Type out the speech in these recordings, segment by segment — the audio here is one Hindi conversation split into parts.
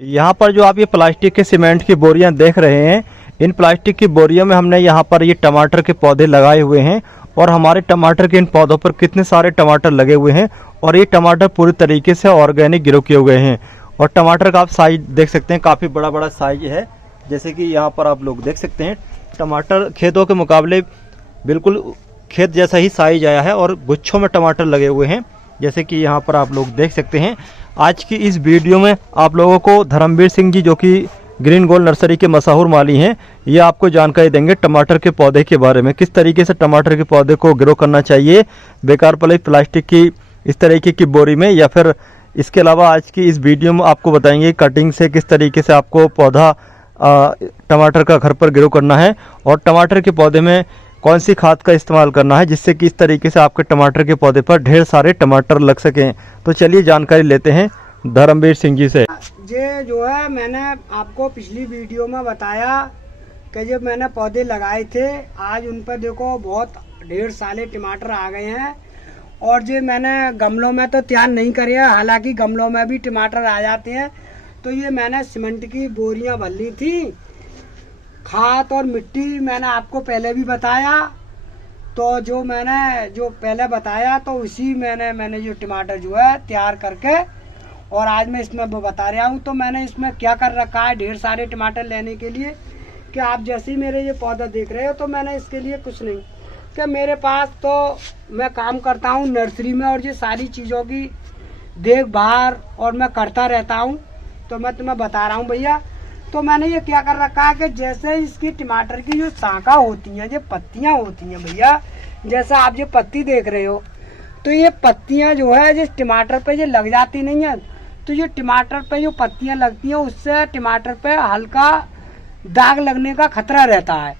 यहाँ पर जो आप ये प्लास्टिक के सीमेंट की बोरियां देख रहे हैं, इन प्लास्टिक की बोरियों में हमने यहाँ पर ये टमाटर के पौधे लगाए हुए हैं और हमारे टमाटर के इन पौधों पर कितने सारे टमाटर लगे हुए हैं और ये टमाटर पूरी तरीके से ऑर्गेनिक ग्रो किए हुए हैं। और टमाटर का आप साइज देख सकते हैं, काफ़ी बड़ा बड़ा साइज है। जैसे कि यहाँ पर आप लोग देख सकते हैं, टमाटर खेतों के मुकाबले बिल्कुल खेत जैसा ही साइज आया है और गुच्छों में टमाटर लगे हुए हैं, जैसे कि यहाँ पर आप लोग देख सकते हैं। आज की इस वीडियो में आप लोगों को धर्मवीर सिंह जी, जो कि ग्रीन गोल्ड नर्सरी के मशहूर माली हैं, ये आपको जानकारी देंगे टमाटर के पौधे के बारे में, किस तरीके से टमाटर के पौधे को ग्रो करना चाहिए बेकार पड़ी प्लास्टिक की इस तरीके की बोरी में, या फिर इसके अलावा आज की इस वीडियो में आपको बताएंगे कटिंग से किस तरीके से आपको पौधा टमाटर का घर पर ग्रो करना है और टमाटर के पौधे में कौन सी खाद का इस्तेमाल करना है जिससे कि इस तरीके से आपके टमाटर के पौधे पर ढेर सारे टमाटर लग सकें। तो चलिए जानकारी लेते हैं धर्मवीर सिंह जी से। ये जो है मैंने आपको पिछली वीडियो में बताया कि जब मैंने पौधे लगाए थे, आज उन पर देखो बहुत ढेर सारे टमाटर आ गए हैं। और जो मैंने गमलों में तो तैयार नहीं करे हैं, हालांकि गमलों में भी टमाटर आ जाते हैं। तो ये मैंने सीमेंट की बोरियां भर ली थी, खाद और मिट्टी मैंने आपको पहले भी बताया। तो जो पहले बताया तो उसी मैंने जो टमाटर जो है तैयार करके और आज मैं इसमें बता रहा हूँ। तो मैंने इसमें क्या कर रखा है ढेर सारे टमाटर लेने के लिए, कि आप जैसे ही मेरे ये पौधा देख रहे हो, तो मैंने इसके लिए कुछ नहीं कि मेरे पास तो मैं काम करता हूँ नर्सरी में और ये सारी चीज़ों की देखभाल और मैं करता रहता हूँ। तो मैं तुम्हें बता रहा हूँ भैया, तो मैंने ये क्या कर रखा है कि जैसे इसकी टमाटर की जो शाखा होती हैं, जो पत्तियाँ होती हैं भैया, जैसा आप ये पत्ती देख रहे हो, तो ये पत्तियाँ जो है जिस टमाटर पे ये लग जाती नहीं है, तो ये टमाटर पे जो पत्तियाँ लगती हैं उससे टमाटर पे हल्का दाग लगने का खतरा रहता है।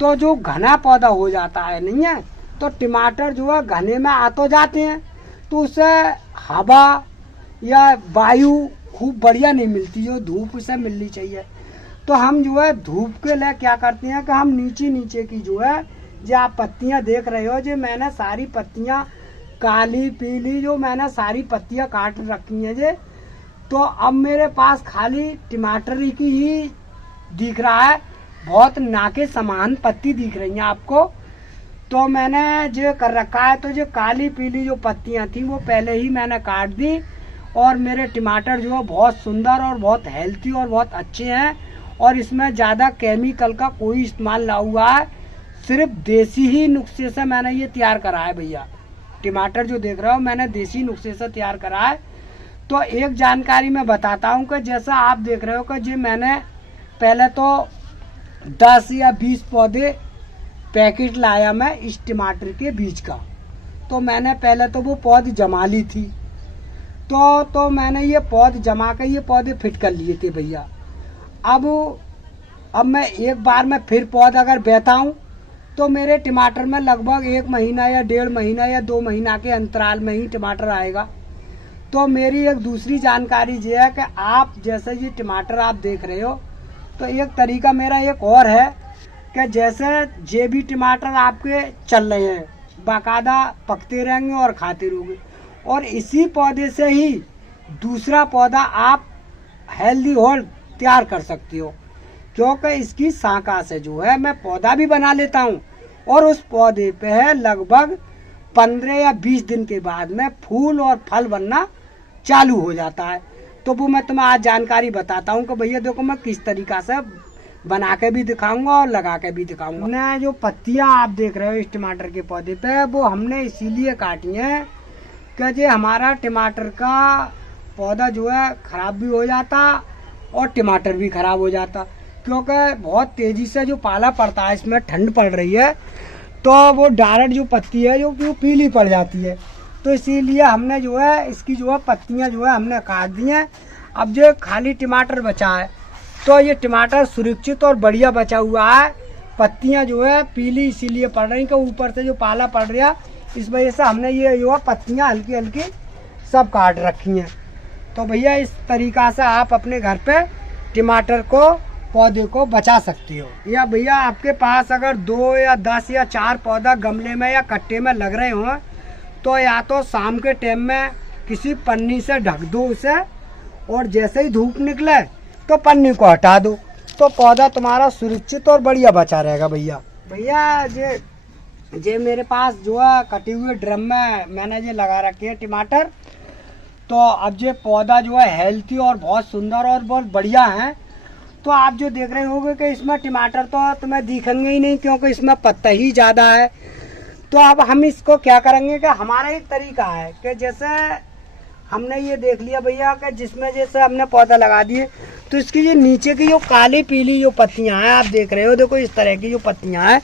तो जो घना पौधा हो जाता है नहीं है, तो टमाटर जो है घने में आ तो जाते हैं, तो उससे हवा या वायु खूब बढ़िया नहीं मिलती, जो धूप उसे मिलनी चाहिए। तो हम जो है धूप के लिए क्या करते हैं कि हम नीचे की जो है जो आप पत्तियां देख रहे हो, जो मैंने सारी पत्तियां काली पीली जो मैंने सारी पत्तियां काट रखी हैं जे, तो अब मेरे पास खाली टमाटर की ही दिख रहा है, बहुत ना के समान पत्ती दिख रही हैं आपको। तो मैंने जो कर रखा है, तो जो काली पीली जो पत्तियां थी वो पहले ही मैंने काट दी और मेरे टमाटर जो है बहुत सुंदर और बहुत हेल्थी और बहुत अच्छे हैं। और इसमें ज़्यादा केमिकल का कोई इस्तेमाल ना हुआ है, सिर्फ देसी ही नुस्खे से मैंने ये तैयार करा है भैया। टमाटर जो देख रहे हो मैंने देसी नुस्खे से तैयार करा है। तो एक जानकारी मैं बताता हूँ कि जैसा आप देख रहे हो कि जी मैंने पहले तो 10 या 20 पौधे पैकेट लाया मैं इस टमाटर के बीज का। तो मैंने पहले तो वो पौध जमा ली थी, तो मैंने ये पौध जमा कर ये पौधे फिट कर लिए थे भैया। अब मैं एक बार में फिर पौध अगर बेता हूँ तो मेरे टमाटर में लगभग 1 महीना या 1.5 महीना या 2 महीना के अंतराल में ही टमाटर आएगा। तो मेरी एक दूसरी जानकारी ये है कि आप जैसे ये टमाटर आप देख रहे हो, तो एक तरीका मेरा एक और है कि जैसे जे भी टमाटर आपके चल रहे हैं बाकायदा पकते रहेंगे और खाते रहोगे, और इसी पौधे से ही दूसरा पौधा आप हेल्दी होल तैयार कर सकती हो, क्योंकि इसकी शाखा से जो है मैं पौधा भी बना लेता हूँ और उस पौधे पे है लगभग 15 या 20 दिन के बाद में फूल और फल बनना चालू हो जाता है। तो वो मैं तुम्हें आज जानकारी बताता हूँ कि भैया देखो मैं किस तरीका से बना के भी दिखाऊंगा और लगा के भी दिखाऊंगा। हमने जो पत्तियाँ आप देख रहे हो इस टमाटर के पौधे पे, वो हमने इसीलिए काटी हैं कि जो हमारा टमाटर का पौधा जो है खराब भी हो जाता और टमाटर भी खराब हो जाता, क्योंकि बहुत तेजी से जो पाला पड़ता है, इसमें ठंड पड़ रही है, तो वो डायरेक्ट जो पत्ती है जो पीली पड़ जाती है। तो इसीलिए हमने जो है इसकी जो है पत्तियां जो है हमने काट दी हैं। अब जो खाली टमाटर बचा है, तो ये टमाटर सुरक्षित और बढ़िया बचा हुआ है। पत्तियां जो है पीली इसीलिए पड़ रही कि ऊपर से जो पाला पड़ रहा, इस वजह से हमने ये जो है पत्तियां हल्की हल्की सब काट रखी हैं। तो भैया इस तरीका से आप अपने घर पे टमाटर को पौधे को बचा सकती हो। या भैया आपके पास अगर 2 या 10 या 4 पौधा गमले में या कट्टे में लग रहे हों, तो या तो शाम के टाइम में किसी पन्नी से ढक दो उसे, और जैसे ही धूप निकले तो पन्नी को हटा दो, तो पौधा तुम्हारा सुरक्षित और बढ़िया बचा रहेगा भैया। भैया जे मेरे पास जो है कटे हुए ड्रम में मैंने ये लगा रखे हैं टमाटर, तो अब ये पौधा जो है हेल्थी और बहुत सुंदर और बहुत बढ़िया है। तो आप जो देख रहे होंगे कि इसमें टमाटर तो तुम्हें दिखेंगे ही नहीं, क्योंकि इसमें पत्ता ही ज़्यादा है। तो अब हम इसको क्या करेंगे कि हमारा एक तरीका है कि जैसे हमने ये देख लिया भैया कि जिसमें जैसे हमने पौधा लगा दिए, तो इसकी जो नीचे की जो काली पीली जो पत्तियां हैं आप देख रहे हो, देखो इस तरह की जो पत्तियां हैं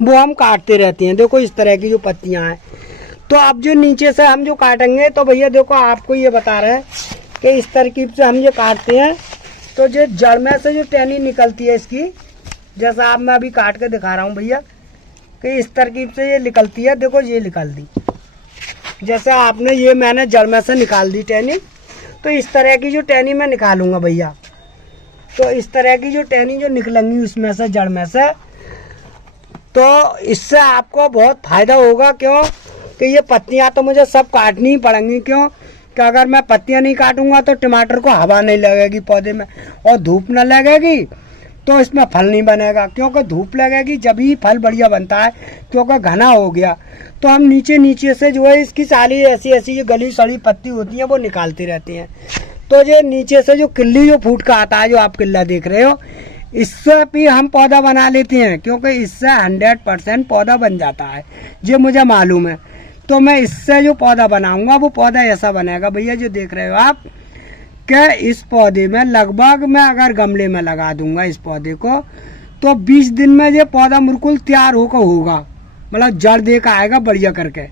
वो हम काटते रहते हैं। देखो इस तरह की जो पत्तियां हैं, तो अब जो नीचे से हम जो काटेंगे तो भैया देखो आपको ये बता रहे हैं कि इस तरकीब से हम ये काटते हैं। तो जो जड़ में से जो टहनी निकलती है इसकी, जैसा आप मैं अभी काट के दिखा रहा हूँ भैया कि इस तरकीब से ये निकलती है। देखो ये निकल दी, जैसे आपने ये मैंने जड़ में से निकाल दी टहनी, तो इस तरह की जो टहनी मैं निकालूंगा भैया। तो इस तरह की जो टहनी जो निकलेंगी उसमें से जड़ में से, तो इससे आपको बहुत फायदा होगा। क्यों कि ये पत्तियां तो मुझे सब काटनी ही पड़ेंगी। क्यों कि अगर मैं पत्तियां नहीं काटूंगा तो टमाटर को हवा नहीं लगेगी पौधे में, और धूप न लगेगी तो इसमें फल नहीं बनेगा। क्योंकि धूप लगेगी जब ही फल बढ़िया बनता है, क्योंकि घना हो गया। तो हम नीचे से जो है इसकी सारी ऐसी ऐसी जो गली सड़ी पत्ती होती है वो निकालती रहती हैं। तो जो नीचे से जो किल्ली जो फूट का आता है, जो आप किल्ला देख रहे हो, इससे भी हम पौधा बना लेते हैं, क्योंकि इससे 100% पौधा बन जाता है, ये मुझे मालूम है। तो मैं इससे जो पौधा बनाऊंगा वो पौधा ऐसा बनेगा भैया जो देख रहे हो आप, कि इस पौधे में लगभग मैं अगर गमले में लगा दूंगा इस पौधे को, तो 20 दिन में ये पौधा बिल्कुल तैयार होकर होगा, मतलब जड़ दे कर आएगा बढ़िया करके।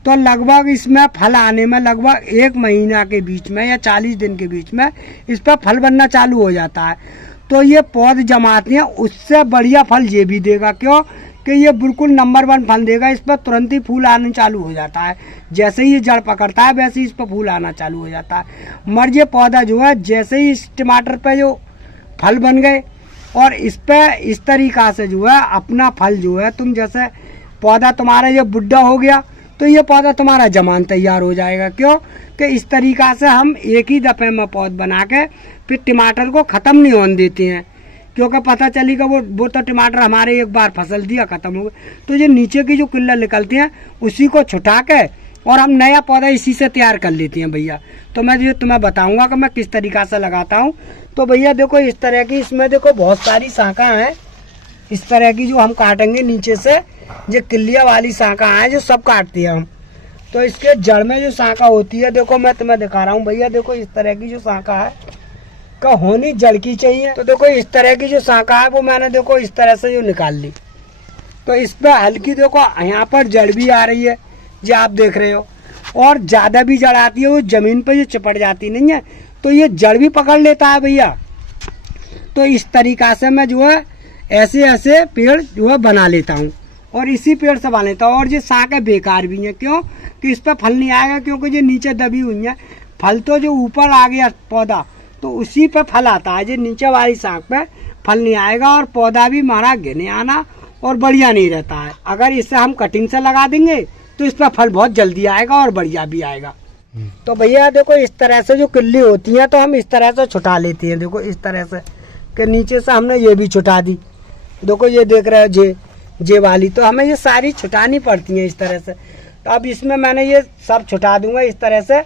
तो लगभग इसमें फल आने में लगभग 1 महीना के बीच में या 40 दिन के बीच में इस पर फल बनना चालू हो जाता है। तो ये पौध जमाते हैं, उससे बढ़िया फल ये भी देगा। क्यों कि ये बिल्कुल नंबर 1 फल देगा। इस पर तुरंत ही फूल आने चालू हो जाता है, जैसे ही ये जड़ पकड़ता है वैसे ही इस पर फूल आना चालू हो जाता है। मर ये पौधा जो है जैसे ही इस टमाटर पे जो फल बन गए, और इस पे इस तरीका से जो है अपना फल जो है, तुम जैसे पौधा तुम्हारा ये बुढ़ा हो गया तो ये पौधा तुम्हारा जमान तैयार हो जाएगा। क्यों कि इस तरीका से हम एक ही दफे में पौध बना के फिर टमाटर को ख़त्म नहीं होने देते हैं, क्योंकि पता चलेगा वो तो टमाटर हमारे एक बार फसल दिया ख़त्म हो गए। तो ये नीचे की जो किल्ला निकलती हैं उसी को छुटा के और हम नया पौधा इसी से तैयार कर लेते हैं भैया। तो मैं जो तुम्हें बताऊंगा कि मैं किस तरीका से लगाता हूँ। तो भैया देखो इस तरह की इसमें देखो बहुत सारी शाखा हैं, इस तरह की जो हम काटेंगे नीचे से, जो किल्लिया वाली शाखा है जो सब काटती है हम। तो इसके जड़ में जो शाखा होती है, देखो मैं तुम्हें दिखा रहा हूँ भैया, देखो इस तरह की जो शाखा है का होनी जड़ की चाहिए। तो देखो इस तरह की जो शाखा है वो मैंने देखो इस तरह से जो निकाल ली। तो इस पर हल्की देखो यहाँ पर जड़ भी आ रही है, जो आप देख रहे हो, और ज़्यादा भी जड़ आती है, वो ज़मीन पर जो चिपट जाती नहीं है, तो ये जड़ भी पकड़ लेता है भैया। तो इस तरीका से मैं जो है ऐसे ऐसे पेड़ जो है बना लेता हूँ, और इसी पेड़ से बना लेता हूँ। और ये शाखें बेकार भी हैं, क्यों कि इस पर फल नहीं आएगा, क्योंकि ये नीचे दबी हुई है। फल तो जो ऊपर आ गया पौधा तो उसी पे फल आता है, जो नीचे वाली शाख पे फल नहीं आएगा, और पौधा भी हमारा घिने आना और बढ़िया नहीं रहता है। अगर इसे हम कटिंग से लगा देंगे तो इस पर फल बहुत जल्दी आएगा और बढ़िया भी आएगा। तो भैया देखो इस तरह से जो किल्ली होती हैं तो हम इस तरह से छुटा लेते हैं। देखो इस तरह से कि नीचे से हमने ये भी छुटा दी। देखो ये देख रहे हो जे वाली, तो हमें ये सारी छुटानी पड़ती हैं इस तरह से। तो अब इसमें मैंने ये सब छुटा दूंगा इस तरह से।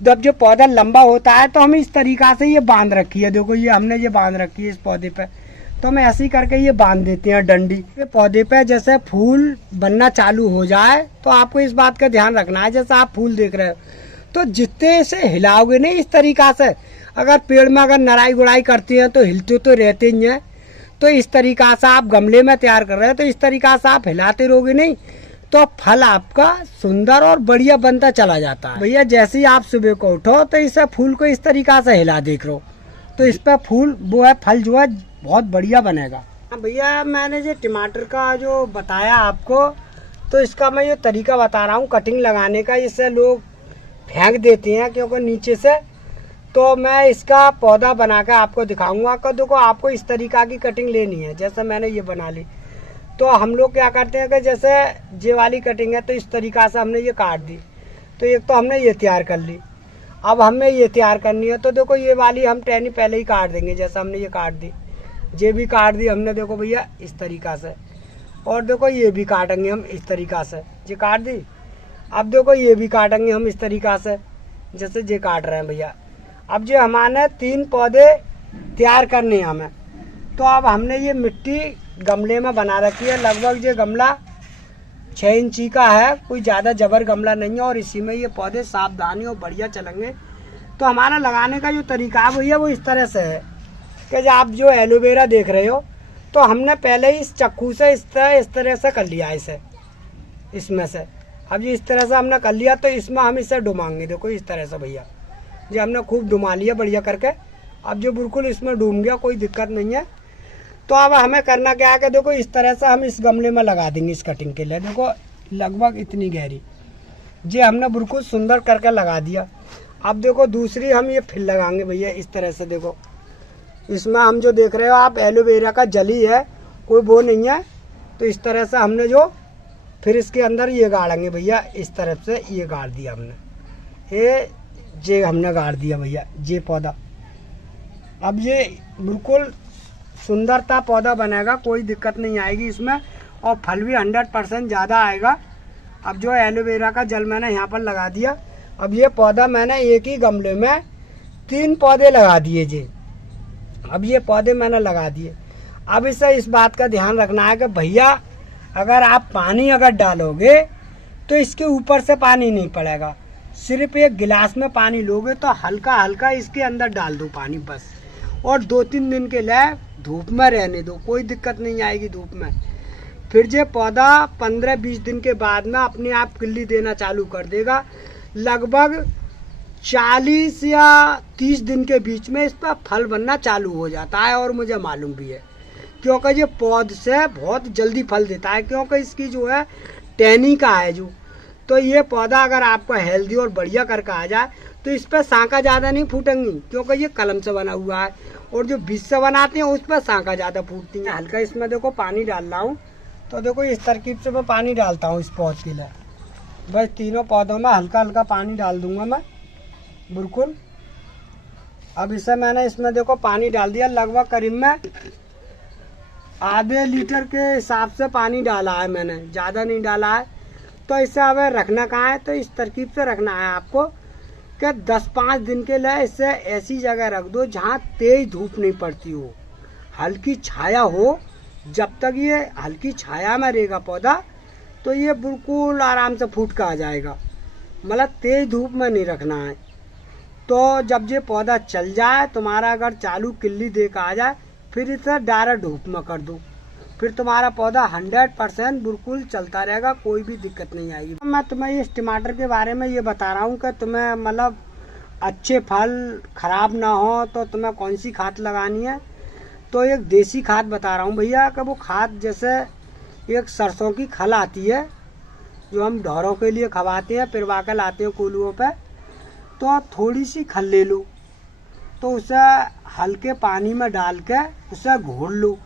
जब जो पौधा लंबा होता है तो हम इस तरीका से ये बांध रखी है, देखो ये हमने ये बांध रखी है इस पौधे पे। तो हम ऐसे ही करके ये बांध देते हैं डंडी। ये पौधे पे जैसे फूल बनना चालू हो जाए तो आपको इस बात का ध्यान रखना है, जैसे आप फूल देख रहे हो तो जितने इसे हिलाओगे नहीं इस तरीका से, अगर पेड़ में अगर नराई गुड़ाई करती हैं तो हिलते तो रहते ही हैं। तो इस तरीका से आप गमले में तैयार कर रहे हो तो इस तरीका से आप हिलाते रहोगे नहीं तो फल आपका सुंदर और बढ़िया बनता चला जाता है। भैया जैसे ही आप सुबह को उठो तो इस फूल को इस तरीका से हिला देख लो, तो इस पर फूल वो है फल जो है बहुत बढ़िया बनेगा। भैया मैंने जो टमाटर का जो बताया आपको, तो इसका मैं ये तरीका बता रहा हूँ कटिंग लगाने का। इससे लोग फेंक देते हैं क्योंकि नीचे से, तो मैं इसका पौधा बना कर आपको दिखाऊंगा। कि देखो आपको इस तरीका की कटिंग लेनी है, जैसे मैंने ये बना ली। तो हम लोग क्या करते हैं कि जैसे ये वाली कटिंग है तो इस तरीका से हमने ये काट दी, तो एक तो हमने ये तैयार कर ली। अब हमें ये तैयार करनी है। तो देखो ये वाली हम टहनी पहले ही काट देंगे, जैसा हमने ये काट दी, ये भी काट दी हमने देखो भैया इस तरीका से। और देखो ये भी काटेंगे हम इस तरीका से, ये काट दी। अब देखो ये भी काटेंगे हम इस तरीका से, जैसे ये काट रहे हैं भैया। अब जो हमारे 3 पौधे तैयार करने हैं हमें, तो अब हमने ये मिट्टी गमले में बना रखी है। लगभग ये गमला 6 इंची का है, कोई ज़्यादा जबर गमला नहीं है। और इसी में ये पौधे सावधानी और बढ़िया चलेंगे। तो हमारा लगाने का जो तरीका है भैया वो इस तरह से है कि जो आप जो एलोवेरा देख रहे हो, तो हमने पहले ही इस चक्कू से इस तरह से कर लिया इसे, इसमें से। अब ये इस तरह से हमने कर लिया, तो इसमें हम इसे डुमाएंगे। देखो इस तरह से भैया, जो हमने खूब डुमा लिया बढ़िया करके। अब जो बिल्कुल इसमें डूब गया, कोई दिक्कत नहीं है। तो अब हमें करना क्या है कि देखो इस तरह से हम इस गमले में लगा देंगे इस कटिंग के लिए। देखो लगभग इतनी गहरी जी हमने बिल्कुल सुंदर करके लगा दिया। अब देखो दूसरी हम ये फिर लगाएंगे भैया इस तरह से। देखो इसमें हम जो देख रहे हो आप एलोवेरा का जली है, कोई वो नहीं है। तो इस तरह से हमने जो फिर इसके अंदर ये गाड़ेंगे भैया, इस तरफ से ये गाड़ दिया हमने, ये हमने गाड़ दिया भैया ये पौधा। अब ये बिल्कुल सुंदरता पौधा बनेगा, कोई दिक्कत नहीं आएगी इसमें। और फल भी 100% ज़्यादा आएगा। अब जो एलोवेरा का जल मैंने यहाँ पर लगा दिया। अब ये पौधा मैंने एक ही गमले में 3 पौधे लगा दिए जी। अब ये पौधे मैंने लगा दिए। अब इसे इस बात का ध्यान रखना है कि भैया अगर आप पानी अगर डालोगे तो इसके ऊपर से पानी नहीं पड़ेगा। सिर्फ एक गिलास में पानी लोगे तो हल्का हल्का इसके अंदर डाल दो पानी बस। और 2-3 दिन के लिए धूप में रहने दो, कोई दिक्कत नहीं आएगी धूप में। फिर ये पौधा 15-20 दिन के बाद में अपने आप किल्ली देना चालू कर देगा। लगभग 40 या 30 दिन के बीच में इस पर फल बनना चालू हो जाता है। और मुझे मालूम भी है क्योंकि ये पौध से बहुत जल्दी फल देता है, क्योंकि इसकी जो है टहनी का है जो। तो ये पौधा अगर आपको हेल्दी और बढ़िया करके आ जाए तो इस पर सांका ज़्यादा नहीं फूटेंगी, क्योंकि ये कलम से बना हुआ है। और जो बीज से बनाते हैं उस पर सांका ज़्यादा फूटती हैं। हल्का इसमें देखो पानी डाल रहा हूँ, तो देखो इस तरकीब से मैं पानी डालता हूँ इस पौध के लिए। बस तीनों पौधों में हल्का हल्का पानी डाल दूंगा मैं बिल्कुल। अब इसे मैंने इसमें देखो पानी डाल दिया, लगभग करीब में आधे लीटर के हिसाब से पानी डाला है मैंने, ज़्यादा नहीं डाला है। तो इसे अब रखना कहाँ है, तो इस तरकीब से रखना है आपको कि 10-5 दिन के लिए इसे ऐसी जगह रख दो जहाँ तेज धूप नहीं पड़ती हो, हल्की छाया हो। जब तक ये हल्की छाया में रहेगा पौधा तो ये बिल्कुल आराम से फूट का आ जाएगा, मतलब तेज धूप में नहीं रखना है। तो जब ये पौधा चल जाए तुम्हारा, अगर चालू किल्ली दे का आ जाए, फिर इसे डायरेक्ट धूप में कर दो, फिर तुम्हारा पौधा 100% बिल्कुल चलता रहेगा, कोई भी दिक्कत नहीं आएगी। मैं तुम्हें इस टमाटर के बारे में ये बता रहा हूँ कि तुम्हें मतलब अच्छे फल खराब ना हो तो तुम्हें कौन सी खाद लगानी है। तो एक देसी खाद बता रहा हूँ भैया कि वो खाद जैसे एक सरसों की खल आती है जो हम ढोरों के लिए खवाते हैं, पिरवा के लाते हैं कोलुओं पे। तो थोड़ी सी खल ले लो, तो उसे हल्के पानी में डाल के उसे घोल लो।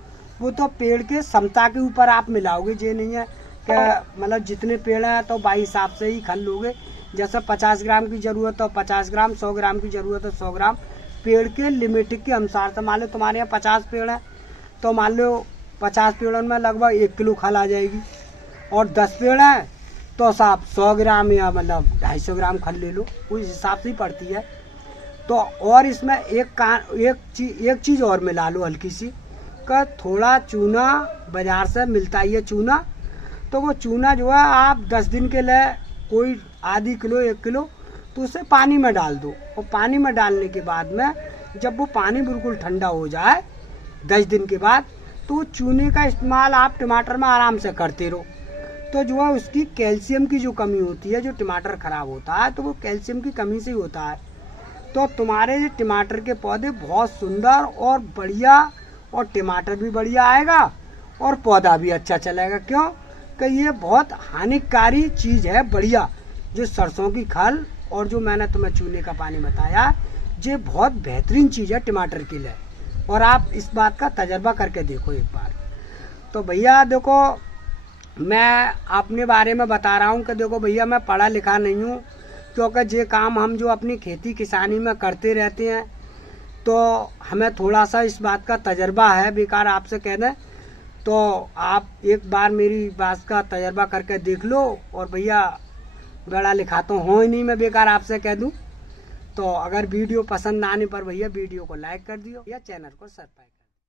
वो तो पेड़ के समता के ऊपर आप मिलाओगे, ये नहीं है कि मतलब जितने पेड़ हैं तो बाई हिसाब से ही खल लोगे। जैसे 50 ग्राम की ज़रूरत हो 50 ग्राम, 100 ग्राम की ज़रूरत हो 100 ग्राम, पेड़ के लिमिट के अनुसार से। मान लो तुम्हारे यहाँ 50 पेड़ हैं तो मान लो 50 पेड़ों में लगभग 1 किलो खल आ जाएगी। और 10 पेड़ हैं तो साहब 100 ग्राम या मतलब 250 ग्राम खल ले लो, उस हिसाब से ही पड़ती है। तो और इसमें एक चीज़ और मिला लो हल्की सी, का थोड़ा चूना बाजार से मिलता ही है चूना। तो वो चूना जो है आप 10 दिन के लिए कोई आधी किलो 1 किलो तो उसे पानी में डाल दो। और पानी में डालने के बाद में जब वो पानी बिल्कुल ठंडा हो जाए 10 दिन के बाद, तो चूने का इस्तेमाल आप टमाटर में आराम से करते रहो। तो जो है उसकी कैल्शियम की जो कमी होती है, जो टमाटर खराब होता है तो वो कैल्शियम की कमी से ही होता है। तो तुम्हारे ये टमाटर के पौधे बहुत सुंदर और बढ़िया, और टमाटर भी बढ़िया आएगा और पौधा भी अच्छा चलेगा। क्यों कि ये बहुत हानिकारी चीज़ है बढ़िया, जो सरसों की खल और जो मैंने तुम्हें चूने का पानी बताया, ये बहुत बेहतरीन चीज़ है टमाटर के लिए। और आप इस बात का तजर्बा करके देखो एक बार। तो भैया देखो मैं अपने बारे में बता रहा हूँ कि देखो भैया मैं पढ़ा लिखा नहीं हूँ, क्योंकि ये काम हम जो अपनी खेती किसानी में करते रहते हैं तो हमें थोड़ा सा इस बात का तजर्बा है, बेकार आपसे कह दें तो आप एक बार मेरी बात का तजर्बा करके देख लो। और भैया बड़ा लिखा तो हो ही नहीं, मैं बेकार आपसे कह दूं। तो अगर वीडियो पसंद आने पर भैया वीडियो को लाइक कर दियो या चैनल को सब्सक्राइब कर